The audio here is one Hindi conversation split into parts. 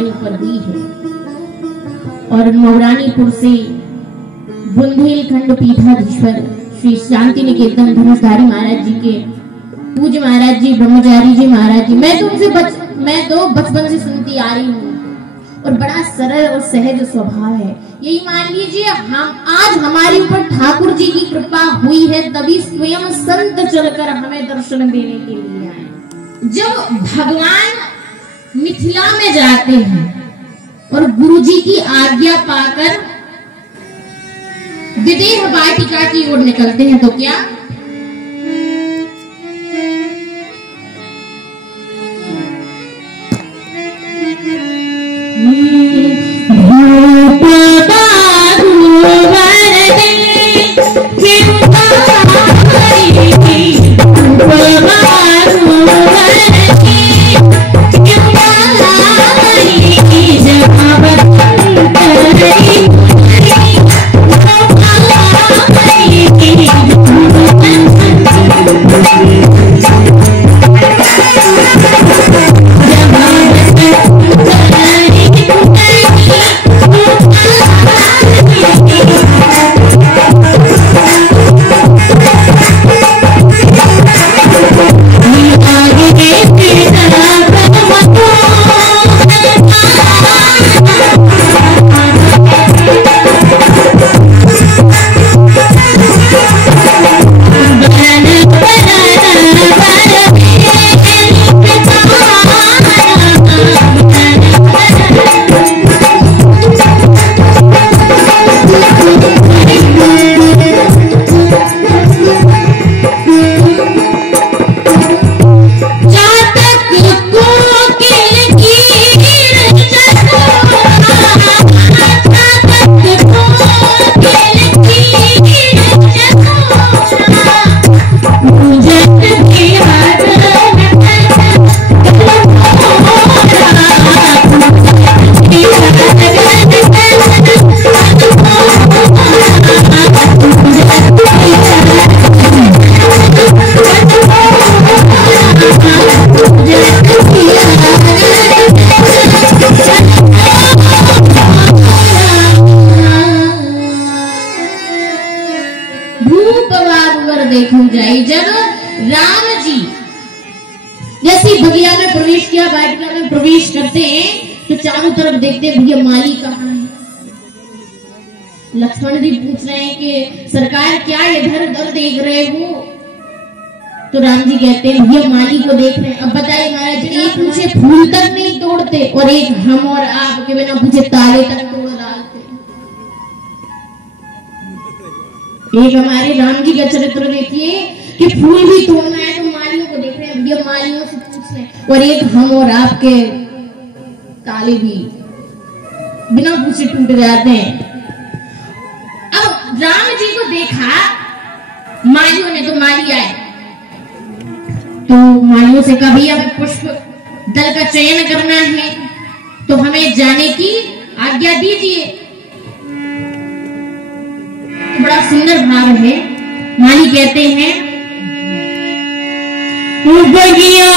हमारे ऊपर हुई है। और मौरानीपुर से बुंदेलखंड पीठाधीश्वर श्री शांति निकेतन धनुषधारी महाराज जी के पूज्य महाराज जी ब्रह्मचारी जी महाराज जी, मैं तो बचपन से सुनती आ रही हूँ और बड़ा सरल और सहज स्वभाव है। यही मान लीजिए हम आज हमारे ऊपर ठाकुर जी की कृपा हुई है, तभी स्वयं संत चलकर हमें दर्शन देने के लिए आए। जब भगवान मिथिला में जाते हैं और गुरु जी की आज्ञा पाकर विदेह वाटिका की ओर निकलते हैं तो क्या देखी जाए। जब राम जी जैसे बगिया में प्रवेश किया, वाटिका में प्रवेश करते हैं तो चारों तरफ देखते हैं भैया माली कहाँ है। लक्ष्मण जी पूछ रहे हैं कि सरकार क्या इधर उधर देख रहे हो, तो राम जी कहते हैं भैया माली को देख रहे हैं। अब बताइए महाराज, एक मुझे फूल तक नहीं तोड़ते और एक हम और आप के बिना मुझे ताले तक तोड़ डालते। एक हमारे राम जी का चरित्र देखिए कि फूल भी तोड़ना है तो मालियों को देख रहे हैं, भैया मालियों से पूछ रहे हैं, और एक हम और आपके ताले भी बिना पूछे टूट जाते हैं। अब राम जी को देखा मालियों ने, तो माली आए तो मालियों से कहा भैया पुष्प दल का चयन करना है तो हमें जाने की आज्ञा दीजिए। तो बड़ा सुंदर भाव है। माली कहते हैं बगिया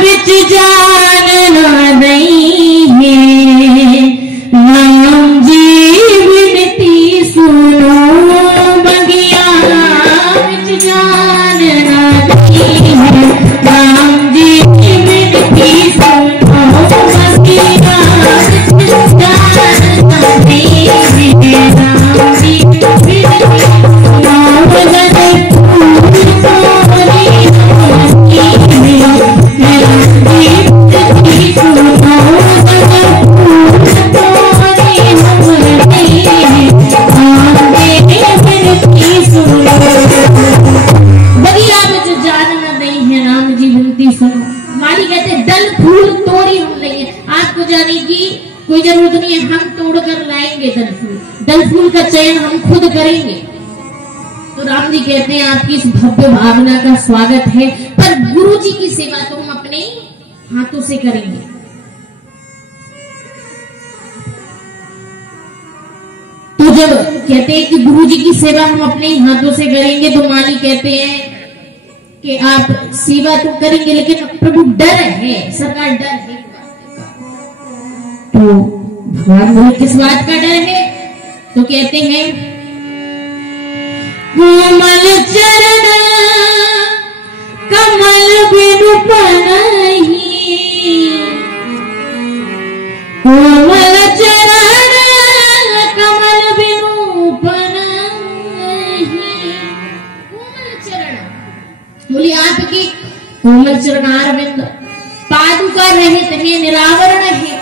बिच जान ना दई है, राम जी विनती सुनो, बगिया बिच जान ना दई है, राम जी विनती सुनो, बगिया बिच जान ना दई है, राम जी विनती सुनो, माली कहते दल फूल तोड़ी हम लेंगे, आपको जाने की कोई जरूरत नहीं है, हम तोड़ कर लाएंगे दल फूल का चयन हम खुद करेंगे। तो राम जी कहते हैं आपकी इस भव्य भावना का स्वागत है, पर गुरु जी की सेवा तो हम अपने हाथों से करेंगे। तो जब कहते हैं कि गुरु जी की सेवा हम अपने हाथों से करेंगे तो माली कहते हैं कि आप सेवा तो करेंगे लेकिन प्रभु डर है, सरकार डर है। तो भगवान बोले किस बात का डर है? तो कहते हैं कोमल चरण कमल बिनु पनहि, कोमल चरण कमल बिनु पनहि। कोमल चरण बोली आपकी कोमल चरणारविंद पादुका रहित है, निरावरण है,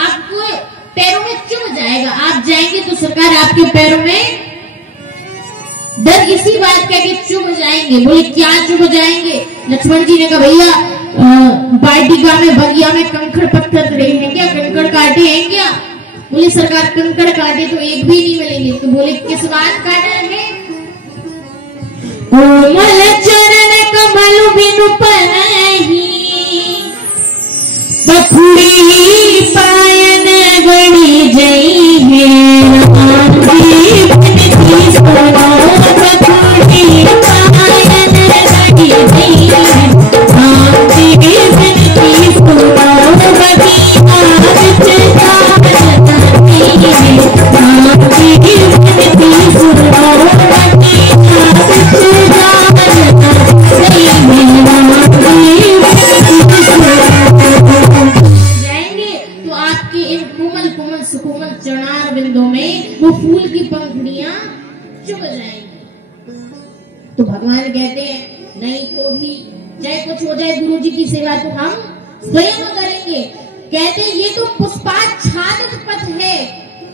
आपको पैरों में चुभ जाएगा। आप जाएंगे तो सरकार आपके पैरों में डर इसी बात का कि चुभ जाएंगे। बोले क्या चुभ जाएंगे? लक्ष्मण जी ने कहा भैया बाटिका में बगिया में कंकड़ पत्थर रहे हैं क्या, कंकड़ काटे हैं क्या? बोले सरकार कंकड़ काटे तो एक भी नहीं मिलेंगे। तो बोले किस बात का डर है? कोमल चरण कमल बिनु पनहि, बखुड़ी पायन गणी जई है राम जी बिनती सुनो, बखुड़ी पायन गणी जई है राम जी बिनती सुनो, बगिया विच जावती है राम जी बिनती सुनो, बगिया विच जावती है राम जी बिनती सुनो। जाएंगे तो आपके इन कोमल कोमल सुकोमल चरणार बिंदों में वो फूल की पंखुड़ियां चुभ जाएंगी। तो भगवान कहते हैं नहीं तो भी चाहे कुछ हो जाए गुरु जी की सेवा तो हम स्वयं करेंगे। कहते हैं ये तो पुष्पाच्छादित पथ है,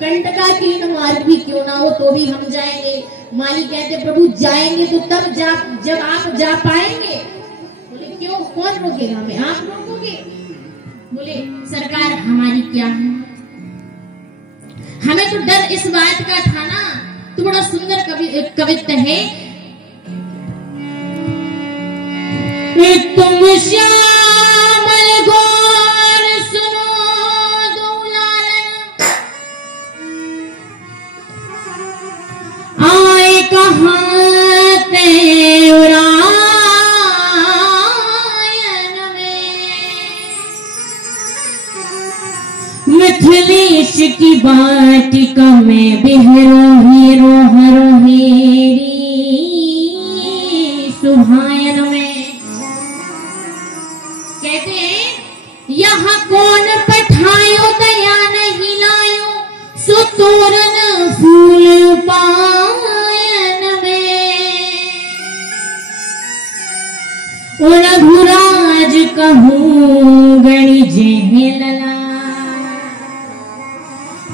कंटका कीर्ण मार्ग भी क्यों ना हो तो भी हम जाएंगे। माली कहते प्रभु जाएंगे तो तब जब आप जा पाएंगे। बोले क्यों, कौन रोकेगा हमें, आप रोकोगे? बोले सरकार हमारी क्या है, हमें तो डर इस बात का था ना। तो बड़ा सुंदर कवित्व है, तुम श्यामल गौर सुनो दुलारन, आए कहाँ ते उड़ायन में, मिथिलेश की बाटिका में बिहरो हीरो हरो हेरी सुहायन में। कहते हैं यहाँ कौन पठायो दया नहीं लायो, सो तोरण फूल पायन में। ओ रघुराज कहूँ गणि जेह लला,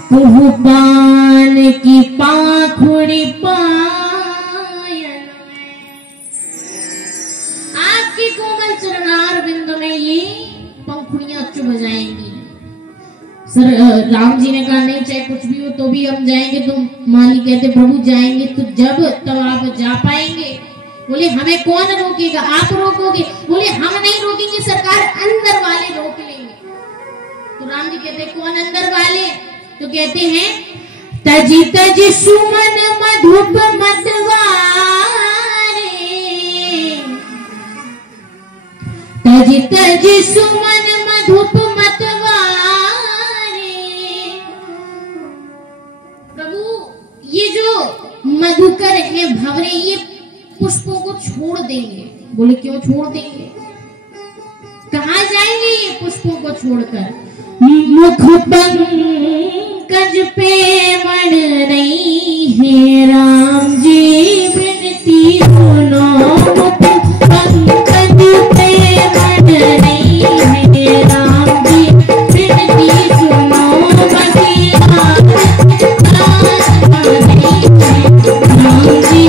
कुहु पान की पाखुड़ी पायन में। आपकी कोमल चरणार बिंद में ये पंखुड़ियां चुभ जाएंगी। सर राम जी ने कहा नहीं चाहे कुछ भी हो तो भी हम जाएंगे। तो माली कहते प्रभु जाएंगे तो जब तब आप जा पाएंगे। बोले हमें कौन रोकेगा, आप रोकोगे? बोले हम नहीं रोकेंगे सरकार, अंदर वाले रोक लेंगे। तो राम जी कहते कौन अंदर वाले? तो कहते हैं तजी तजी सुमन मधुप मतवारे, तजी तजी सुमन मधुप मतवारे। प्रभु ये जो मधुकर है भंवरे, ये पुष्पों को छोड़ देंगे। बोले क्यों छोड़ देंगे, कहाँ जाएंगे ये पुष्पों को छोड़कर? मुख पंकज पे मण रही है राम जी बिनती सुनो, मुख पंकज पे मण रही है राम जी बिनती सुनो, बगिया राम जी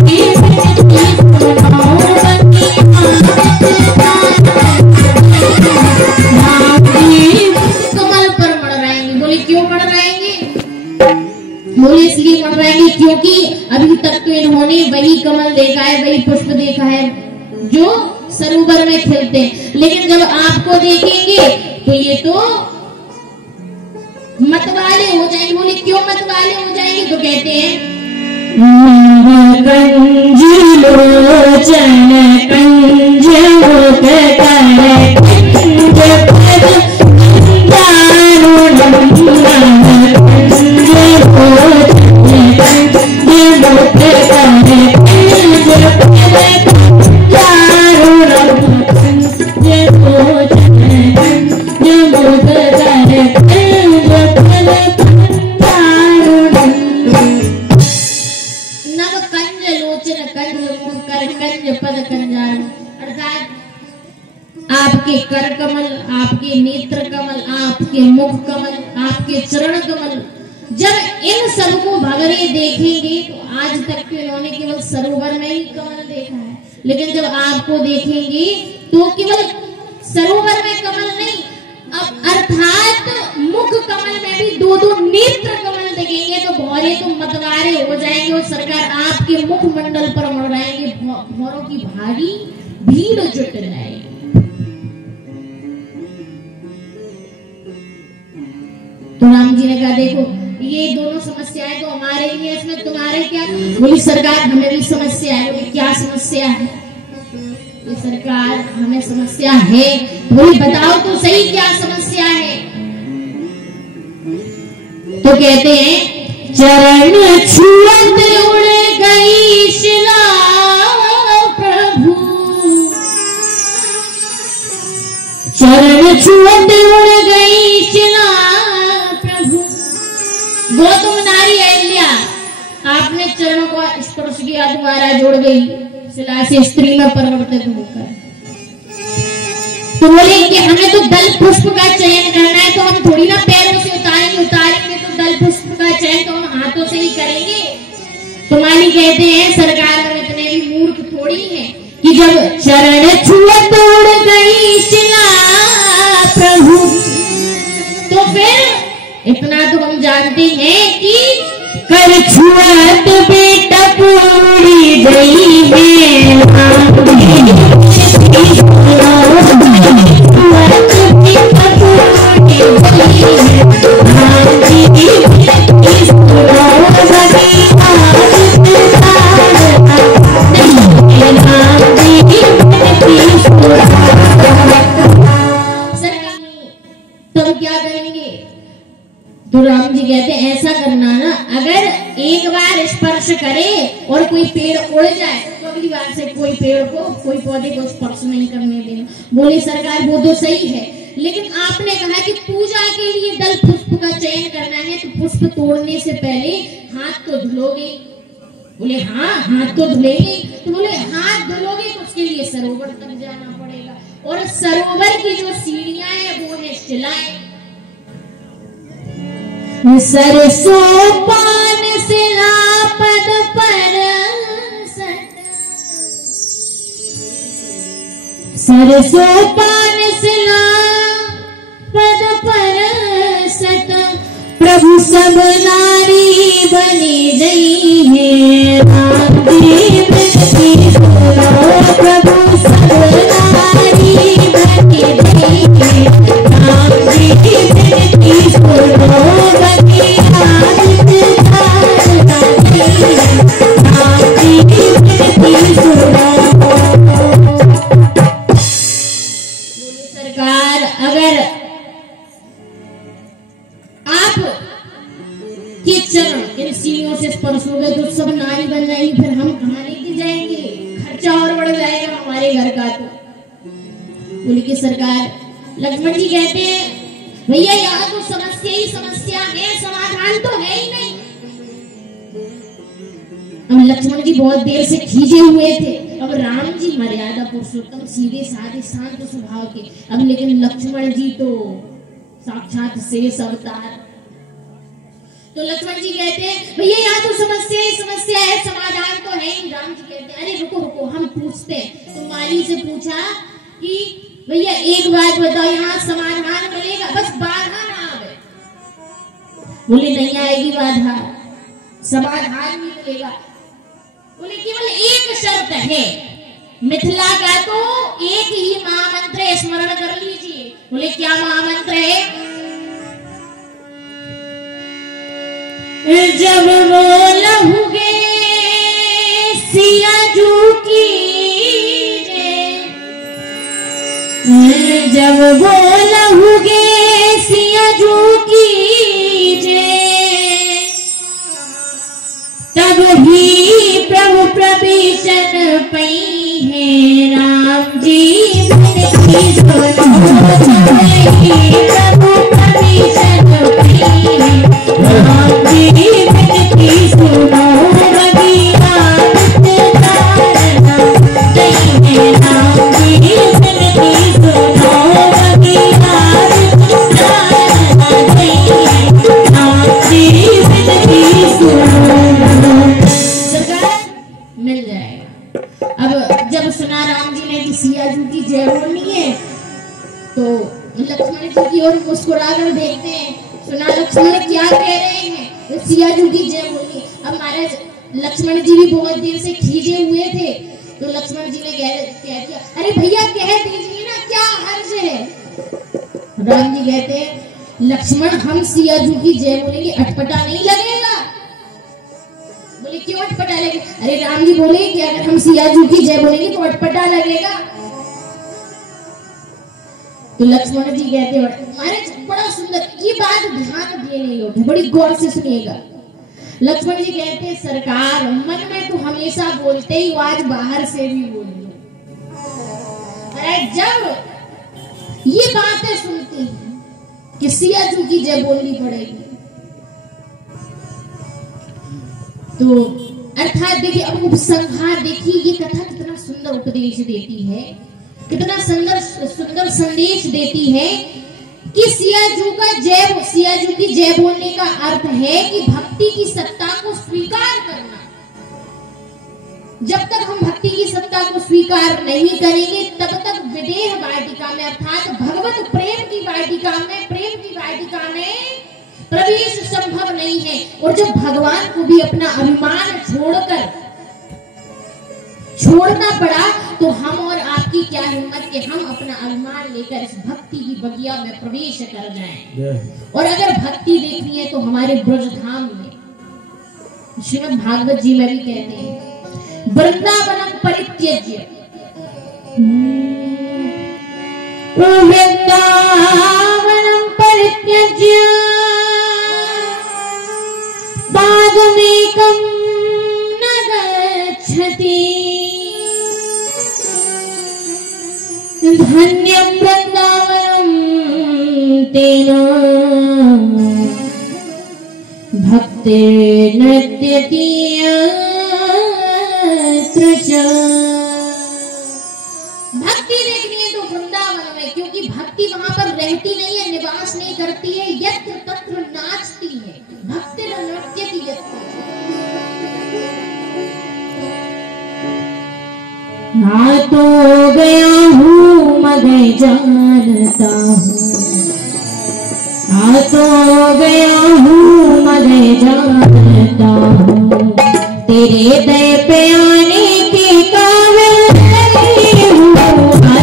बिनती सुनो, बोले इसलिए मर रहेंगे क्योंकि अभी तक तो इन्होंने वही कमल देखा है, वही पुष्प देखा है जो सरोवर में खिलते हैं। लेकिन जब आपको देखेंगे तो ये तो मतवाले हो जाएंगे। बोले क्यों मतवाले हो जाएंगे? तो कहते हैं कंज आपके मुख कमल, आपके चरण कमल, जब इन सबको भगरे देखेंगे तो आज तक तो इन्होंने केवल सरोवर में ही कमल देखा है, लेकिन जब आपको देखेंगे तो केवल सरोवर में कमल नहीं, अब अर्थात मुख कमल में भी दो दो नेत्र कमल देखेंगे तो भौरे तो मतवारे हो जाएंगे और सरकार आपके मुख मंडल पर मंडराएंगे, भौरों की भारी भीड़ जुट जाएगी। तो राम जी ने कहा देखो ये दोनों समस्याएं तो हमारे ही है, इसमें तुम्हारे क्या? बोली सरकार हमें भी समस्या है। बोली क्या समस्या है? बोली सरकार हमें समस्या है। बोली बताओ तो सही क्या समस्या है? तो कहते हैं चरण छुअत उड़ गई शिला प्रभु, चरण छुअत उड़ गई शिला प्रभु। गौतम नारी अहिल्या आपने चरणों को स्पर्श किया, दोबारा जुड़ गई शिला से स्त्री में परिवर्तित होकर। तो बोले कि हमें तो दल पुष्प का चयन करना है, तो हम थोड़ी ना पैरों से उतारेंगे तो दल पुष्प का चयन तो हम हाथों से ही करेंगे। तो माली कहते हैं सरकार हम इतने भी मूर्ख थोड़ी हैं कि जब चरण छुअत उड़ गई शिला प्रभु, तो फिर इतना तो हम जानते हैं कि कर छुअत बेटा पूरी गई है तब क्या करेंगे? तो राम जी कहते हैं ऐसा करना ना, अगर एक बार स्पर्श करे और कोई पेड़ उड़ जाए तो अगली बार से कोई पेड़ को, कोई पौधे को स्पर्श नहीं करने देना। बोले सरकार वो तो सही है, लेकिन आपने कहा कि पूजा के लिए दल पुष्प का चयन करना है, तो पुष्प तोड़ने से पहले हाथ तो धुलोगे? बोले हाँ हाथ तो धुलेंगे। तो बोले हाथ धुलोगे तो उसके लिए सरोवर तक जाना पड़ेगा, और सरोवर की जो सीढ़ियां है वो है शिलाएं। सरसों पान शिला पद पर सरसों पान शिला पद पर सत, प्रभु सब नारी बनी गई है राम देव की प्रभु सब नारी बनी गई है राम देव की सरकार अगर आप के चरण इन सीढ़ियों से स्पर्श हो गए तो सब नारी बन जाएंगी, फिर हम कहाँ लेके जाएंगे? खर्चा और बढ़ जाएगा हमारे घर का। तो बोले कि सरकार, लक्ष्मण जी कहते हैं भैया यहाँ तो समस्या ही समस्या है, समाधान तो है ही नहीं। अब लक्ष्मण जी बहुत देर से खींचे हुए थे, अब राम जी मर्यादा पुरुषोत्तम सीधे साधे शांत स्वभाव के, अब लेकिन लक्ष्मण जी तो साक्षात शेष अवतार। तो लक्ष्मण जी कहते हैं भैया यहाँ तो समस्या ही समस्या है, समाधान तो है ही। राम जी कहते हैं अरे रुको रुको हम पूछते हैं। तो माली से पूछा कि भैया एक बात बताओ, यहाँ समाधान मिलेगा, बस बाधा ना आवे? बोले नहीं आएगी बाधा, समाधान भी मिलेगा। बोले केवल एक शर्त है, मिथिला का तो एक ही महामंत्र स्मरण कर लीजिए। बोले क्या महामंत्र है? जब वो लहुगे सिया जू की, जब वो लहुगे सिया जू कीजे, तब ही प्रभु प्रभीषण पई है राम जी की सुनो, प्रभु प्रभीषण पई है राम जी की सुनो, राम जी की सुनो। लक्ष्मण जी की ओर मुस्कुराकर देखते हैं, सुना लक्ष्मण क्या कह रहे हैं, सियाजू की जय बोली। अब महाराज लक्ष्मण जी भी बहुत देर से खींचे हुए थे, तो लक्ष्मण जी ने कह दिया, अरे भैया कह दीजिए ना, क्या हर्ज है। राम जी कहते हैं, लक्ष्मण हम सियाजू की जय बोलेंगे, अटपटा नहीं लगेगा। बोले क्यों अटपटा लगेगा? अरे राम जी बोले कि अगर हम सियाजू की जय बोलेंगे तो अटपटा लगेगा। तो लक्ष्मण जी कहते हैं, महाराज बड़ा सुंदर, ये बात ध्यान देने योग्य, बड़ी गौर से सुनिएगा। लक्ष्मण जी कहते हैं, सरकार मन में तो हमेशा बोलते ही, आज बाहर से भी बोलिए। जब ये बातें सुनती हैं कि सियाजू की जय बोलनी पड़ेगी, तो अर्थात देखिए, अब उपसंहार देखिए, ये कथा कितना सुंदर उपदेश देती है, कितना सुंदर संदेश देती है कि सियाजू की जय बोलने का अर्थ है कि भक्ति की सत्ता को स्वीकार करना। जब तक हम भक्ति की सत्ता को स्वीकार नहीं करेंगे, तब तक विदेह वाटिका में, अर्थात भगवत प्रेम की वाटिका में प्रवेश संभव नहीं है। और जब भगवान को भी अपना अभिमान छोड़ना पड़ा, तो हम और आपकी क्या हिम्मत कि हम अपना अभिमान लेकर इस भक्ति की बगिया में प्रवेश कर जाएं। और अगर भक्ति देखनी है तो हमारे ब्रजधाम में, श्रीमद् भागवत जी में भी कहते हैं, वृंदावनम परित्यज्य, वृंदावनम परित्यज्य पादमेकं न गच्छति, धन्यं वृंदावनं तेन भक्तिर्नृत्यति यत्र च। भक्ति देखनी है तो वृंदावन में, क्योंकि भक्ति वहां पर रहती नहीं है, निवास नहीं करती है, यत्र तत्र नाचती है। भक्तिर्नृत्यति यत्र। आ तो गया हूँ मगर जानता हूँ, आ तो गया हूँ मगर जानता हूँ, तेरे दर पे आने के काबिल नहीं हूँ। आ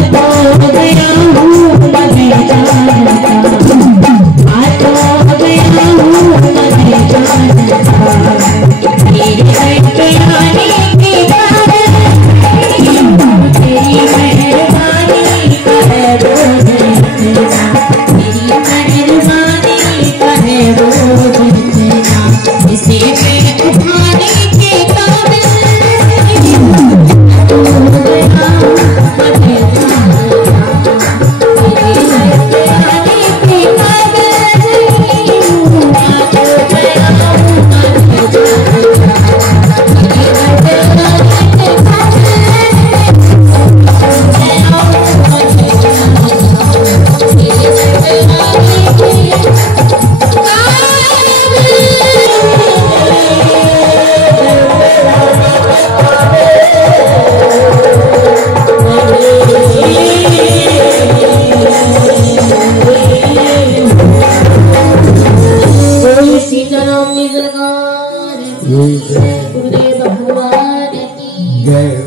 तो गया हूँ मगर जानता हूँ, आ तो गया हूँ मगर जानता हूँ, तेरे दर पे आने के काबिल तेरी मेहरबानी करे रोज इतना, तेरी मेहरबानी करे रोज इतना, इसे मैं उठाने के काबिल नहीं हूँ। तू गया मुझे जानता, तेरे दर पे आने के काबिल नहीं हूँ। तू गया मुझे जानता, तेरे दर पे आने के काबिल गुरुदेव भगवान की जय।